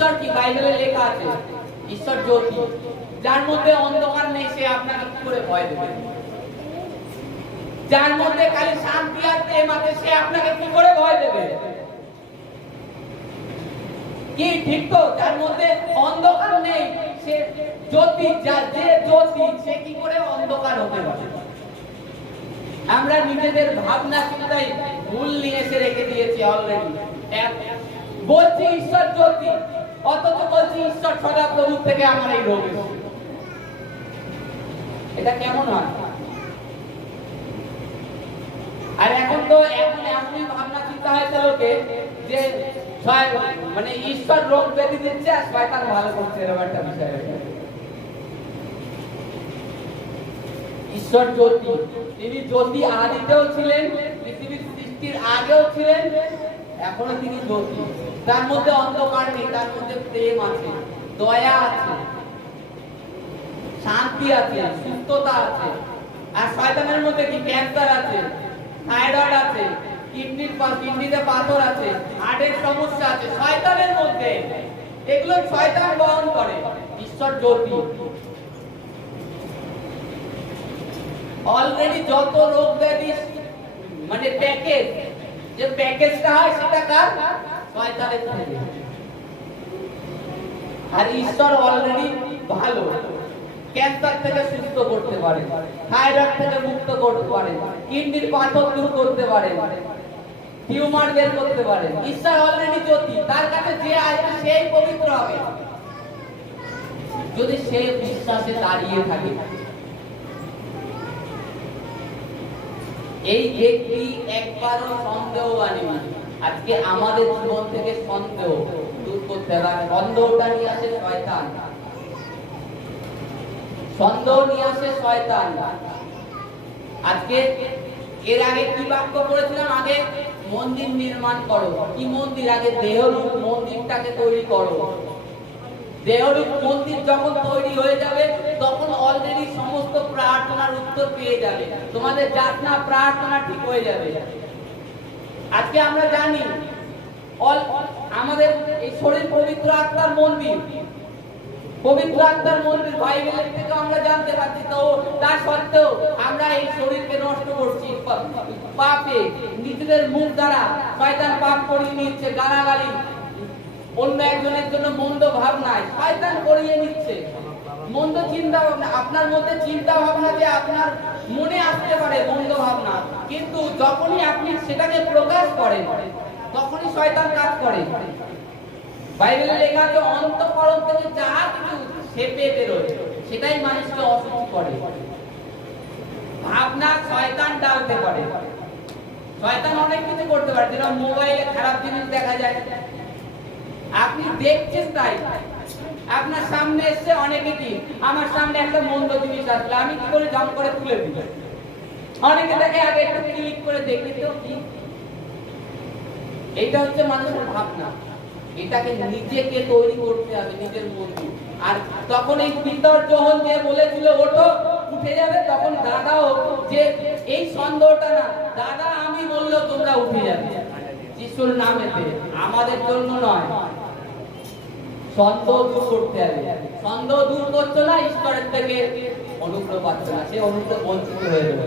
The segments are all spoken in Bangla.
ঈশ্বর কি? বাইবেলে লেখা আছে, ঈশ্বর জ্যোতি। যার মধ্যে অন্ধকার নেই, সে আপনাকে কি করে ভয় দেবে? যার মধ্যে খালি শান্তি আর প্রেম আছে, সে আপনাকে কি করে ভয় দেবে? কি ঠিক তো? যার মধ্যে অন্ধকার নেই, সে জ্যোতি যা- যে জ্যোতি, সে কি করে অন্ধকার হতে পারে? আমরা নিজেদের ভাবনা চিন্তায় ভুল নিয়ে এসে রেখে দিয়েছি অলরেডি বলছি ঈশ্বর জ্যোতি। অথচ বলছি, ঈশ্বর সদা প্রভু থেকে আমার এই রোগ। এটা কেমন হয় আর এখন তো এখন এমনই ভাবনা, চিন্তা হয়েছে লোকে যে মানে ঈশ্বর রোগ ব্যাধি দিচ্ছে আর শয়তান ভালো করছে, এরকম একটা বিষয় ঈশ্বর জ্যোতি, তিনি জ্যোতি আদিতেও ছিলেন, পৃথিবীর সৃষ্টির আগেও ছিলেন এখনও তিনি জ্যোতি তার মধ্যে অন্ধকার নেই, তার মধ্যে প্রেম আছে, দয়া আছে, শান্তি আছে, সুস্থতা আছে। আর শয়তানের মধ্যে কি ক্যান্সার আছে থাইরয়েড আছে, কিডনির কিডনিতে পাথর আছে হার্টের সমস্যা আছে, শয়তানের মধ্যে। এগুলো শয়তান বহন করে, ঈশ্বর জ্যোতি। অলরেডি যত রোগ ব্যাধি মানে প্যাকেজ যে প্যাকেজটা হয় সেটা কার? শয়তানের থেকে। আর ঈশ্বর অলরেডি ভালো। ক্যান্সার থেকে সুস্থ করতে পারে। থাইরয়েড থেকে মুক্ত করতে পারে। কিডনির পাথর দূর করতে পারে। টিউমার বের করতে পারে। ঈশ্বর অলরেডি জ্যোতি। তার কাছে যে আসবে সেই পবিত্র হবে। যদি সে বিশ্বাসে দাঁড়িয়ে থাকে এই ব্যক্তি একবারও সন্দেহ আনেনি। আজকে আমাদের জীবন থেকে সন্দেহ, দূর করতে হবে। সন্দেহটা নিয়ে আসে শয়তান। সন্দেহ নিয়ে আসে শয়তান। আজকে এর আগে কি বাক্য পড়েছিলাম? আগে মন্দির নির্মাণ করো। কি মন্দির? আগে দেহরূপ মন্দিরটাকে তৈরি করো। দেহরূপ মন্দির যখন তৈরি হয়ে যাবে, তখন অলরেডি সমস্ত প্রার্থনার উত্তর পেয়ে যাবে। তোমাদের যাতনা প্রার্থনা ঠিক হয়ে যাবে। আজকে আমরা জানি আমাদের এই শরীর পবিত্র আত্মার মন্দির। পবিত্র আত্মার মন্দির বাইবেলের থেকে আমরা জানতে পারছি, তো তা সত্ত্বেও আমরা এই শরীরকে নষ্ট করছি। পাপে নিজেদের মুখ দ্বারা শয়তান পাপ করিয়ে নিচ্ছে গালাগালি। মন্দ ভাবনায় শয়তান করিয়ে নিচ্ছে। মন্দ চিন্তা ভাবনা, আপনার মধ্যে চিন্তা ভাবনা যে আপনার মনে আসতে পারে, মন্দ ভাবনা। কিন্তু যখনই আপনি সেটাকে প্রকাশ করেন, তখনই শয়তান কাজ করে। বাইবেলে লেখা আছে অন্তঃকরণ থেকে যা কিছু সেপে বেরোয়, সেটাই মানুষকে অসুস্থ করে। ভাবনা শয়তান ডালতে পারে। শয়তান অনেক কিছু করতে পারে যেরকম মোবাইলে খারাপ জিনিস দেখা যায়। আপনি দেখছেন তাই। আপনার সামনে এসে অনেকে কি? আমার সামনে একটা মন্দ জিনিস আসলে, আমি কি করে জম করে তুলে দিই অনেকে দেখে আগে একটু ক্লিক করে দেখি তো কি? এটা হচ্ছে মানুষের ভাবনা। এটাকে নিজেকে তৈরি করতে হবে, নিজের মধ্যে আর তখন এই পিতর যখন যে বলেছিল, ওঠো, উঠে যাবে। তখন দাদাও যে, এই সন্দেহটা না, দাদা আমি বললেও তোমরা উঠে যাবে। যিশুর নামেতে, আমাদের জন্য নয়। সন্দেহ দূর করতে হবে। সন্দেহ দূর করছ না, ঈশ্বরের থেকে অনুগ্রহ পাচ্ছ না সে অনুগ্রহ বঞ্চিত হয়ে যাবে।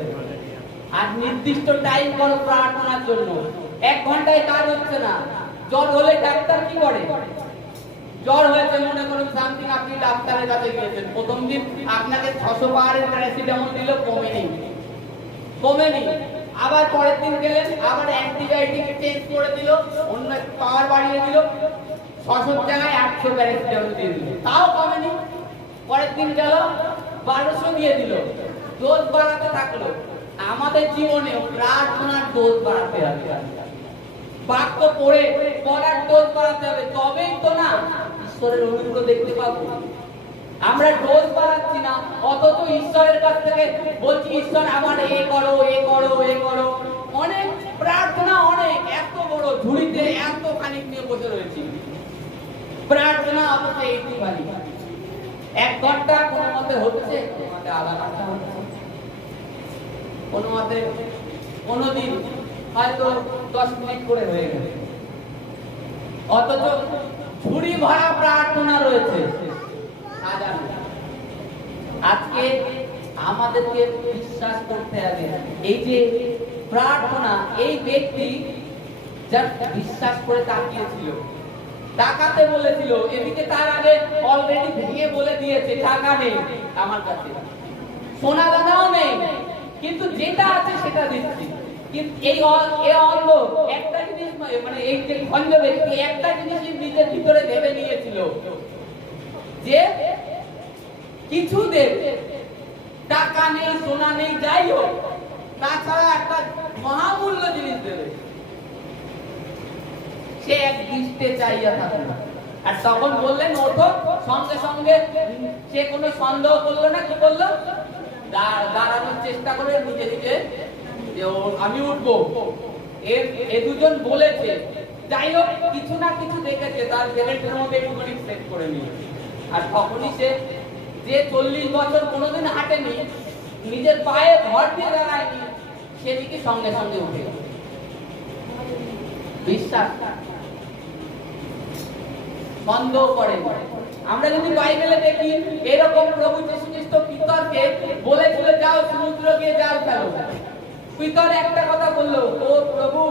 আর নির্দিষ্ট টাইম করো প্রার্থনার জন্য। এক ঘন্টায় কাজ হচ্ছে না। জ্বর হলে ডাক্তার কি করে? জ্বর হয়েছে, মনে করুন সামথিং আপনি ডাক্তারের কাছে গিয়েছেন। প্রথম দিন আপনাকে ছশো পাহাড়ের প্যারাসিটামল দিল কমেনি। কমেনি। আবার পরের দিন গেলেন, আবার অ্যান্টিবায়োটিক চেঞ্জ করে দিল, অন্য পাওয়ার বাড়িয়ে দিল। ছশোর জায়গায় দিয়ে দিল। তাও কমেনি। পরের দিন গেল, বারোশো দিয়ে দিল। ডোজ বাড়াতে থাকল। আমাদের জীবনেও প্রার্থনার ডোজ বাড়াতে হবে। বাক্য পড়ে পড়ার ডোজ বাড়াতে হবে। তবেই তো না ঈশ্বরের অনুগ্রহ দেখতে পাবো। আমরা ডোজ বাড়াচ্ছি না, অথচ ঈশ্বরের কাছ থেকে বলছি, ঈশ্বর, আমার এ করো এ করো এ করো। অনেক প্রার্থনা, অনেক, এত বড় ঝুড়িতে এত খানিক নিয়ে বসে রয়েছি। প্রার্থনা অথচ এইটুখানি এক ঘণ্টা কোনো মতে হচ্ছে, কোনো মতে আধা ঘণ্টা কোনো মতে কোনো দিন হয়তো দশ মিনিট করে হয়ে গেছে। অথচ ঝুড়ি ভরা প্রার্থনা রয়েছে। আজকে আমাদেরকে বিশ্বাস করতে হবে, এই যে প্রার্থনা, এই ব্যক্তি যার বিশ্বাস করে তাকিয়েছিল টাকাতে বলেছিল। এদিকে তার আগে অলরেডি ভেঙে বলে দিয়েছে, টাকা নেই আমার কাছে। সোনা দানাও নেই। কিন্তু যেটা আছে সেটা দিচ্ছি। মানে কিছু টাকা একটা মহামূল্য জিনিস দেবে। সে এক দৃষ্টে চাইয়া থাকল। আর তখন বললেন, ওঠো, সঙ্গে সঙ্গে। সে কোনো সন্দেহ করল না, কি করল? দাঁড়ানোর চেষ্টা করে নিজে নিজে যে আমি উঠবো। এ দুজন বলেছে, যাই হোক, কিছু না কিছু দেখেছে, তার জেনেটের মধ্যে একটুখানি সেট করে নিয়েছে আর তখনই সে, যে চল্লিশ বছর কোনোদিন হাঁটেনি, নিজের পায়ে ভর দিয়ে দাঁড়ায়নি, সেদিকে সঙ্গে সঙ্গে উঠে বিশ্বাস? সন্দেহ করে আমরা যদি বাইবেলে দেখি, এরকম প্রভু যীশু খ্রিস্ট পিতরকে বলেছিল, যাও সমুদ্র গিয়ে জাল ফেলো। পিতর একটা কথা বলল, ও প্রভু,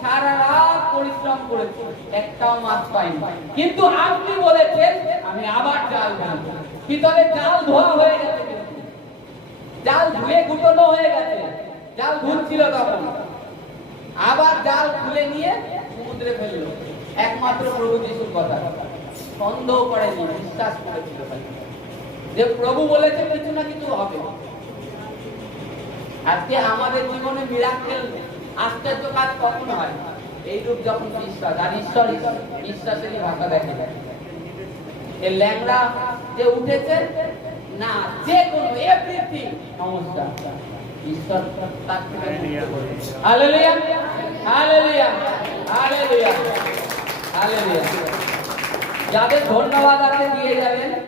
সারা রাত পরিশ্রম করেছি, একটাও মাছ পাইনি। কিন্তু আপনি বলেছেন, আমি আবার জাল ফেলব। পিতরের জাল ধোয়া হয়ে গেছে জাল ধুয়ে গুটানো হয়ে গেছে। জাল ধুচ্ছিল তখন। আবার জাল খুলে নিয়ে সমুদ্রে ফেলল। একমাত্র প্রভু যিশুর কথা। সন্দেহ করেনি বিশ্বাস করেছিল। যে প্রভু বলেছে কিছু না কিছু হবে। আজকে আমাদের জীবনে মিরাক্কেল আশ্চর্য কাজ কখন হয় এইরূপ যখন বিশ্বাস আর ঈশ্বর বিশ্বাসেরই ভাষা দেখে এই ল্যাংড়া যে উঠেছে না যে কোনো এভরিথিং সমস্যা ঈশ্বর তার থেকে হালেলুয়া হালেলুয়া যাদের ধন্যবাদ আপনি দিয়ে যাবেন